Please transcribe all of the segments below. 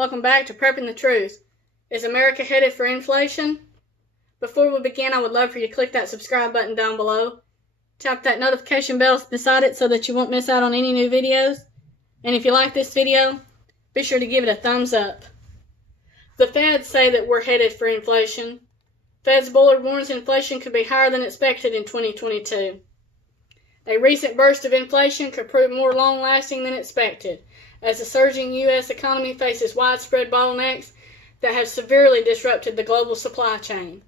Welcome back to Prepping the Truth. Is America headed for inflation? Before we begin, I would love for you to click that subscribe button down below. Tap that notification bell beside it so that you won't miss out on any new videos. And if you like this video, be sure to give it a thumbs up. The Feds say that we're headed for inflation. Fed's Bullard warns inflation could be higher than expected in 2022. A recent burst of inflation could prove more long-lasting than expected, as the surging U.S. economy faces widespread bottlenecks that have severely disrupted the global supply chain.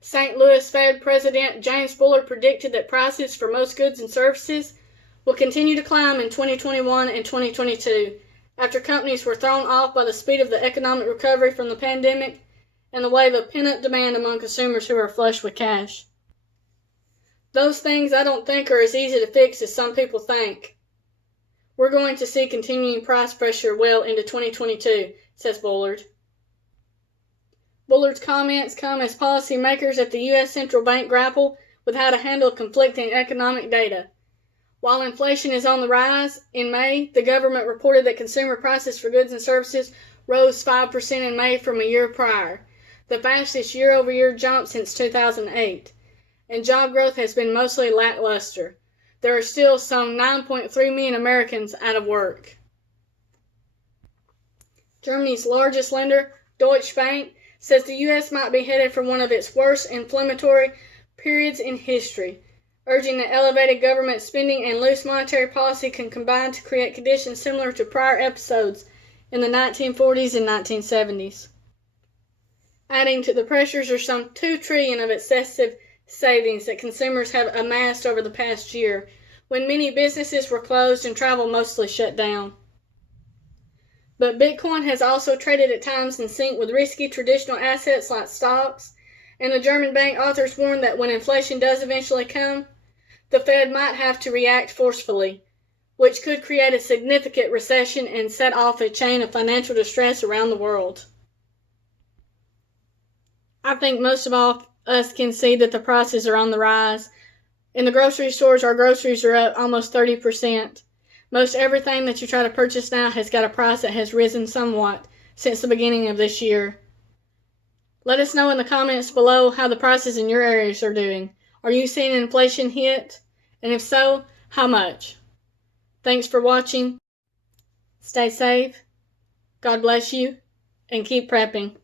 St. Louis Fed President James Bullard predicted that prices for most goods and services will continue to climb in 2021 and 2022 after companies were thrown off by the speed of the economic recovery from the pandemic and the wave of pent-up demand among consumers who are flush with cash. Those things I don't think are as easy to fix as some people think. We're going to see continuing price pressure well into 2022, says Bullard. Bullard's comments come as policymakers at the U.S. Central Bank grapple with how to handle conflicting economic data. While inflation is on the rise, in May, the government reported that consumer prices for goods and services rose 5% in May from a year prior, the fastest year-over-year jump since 2008. And job growth has been mostly lackluster. There are still some 9.3 million Americans out of work. Germany's largest lender, Deutsche Bank, says the U.S. might be headed for one of its worst inflationary periods in history, urging that elevated government spending and loose monetary policy can combine to create conditions similar to prior episodes in the 1940s and 1970s. Adding to the pressures are some $2 trillion of excessive savings that consumers have amassed over the past year, when many businesses were closed and travel mostly shut down. But Bitcoin has also traded at times in sync with risky traditional assets like stocks, and the German bank authors warn that when inflation does eventually come, the Fed might have to react forcefully, which could create a significant recession and set off a chain of financial distress around the world. I think most of all us can see that the prices are on the rise. In the grocery stores, our groceries are up almost 30%. Most everything that you try to purchase now has got a price that has risen somewhat since the beginning of this year. Let us know in the comments below how the prices in your areas are doing. Are you seeing inflation hit? And if so, how much? Thanks for watching. Stay safe. God bless you. And keep prepping.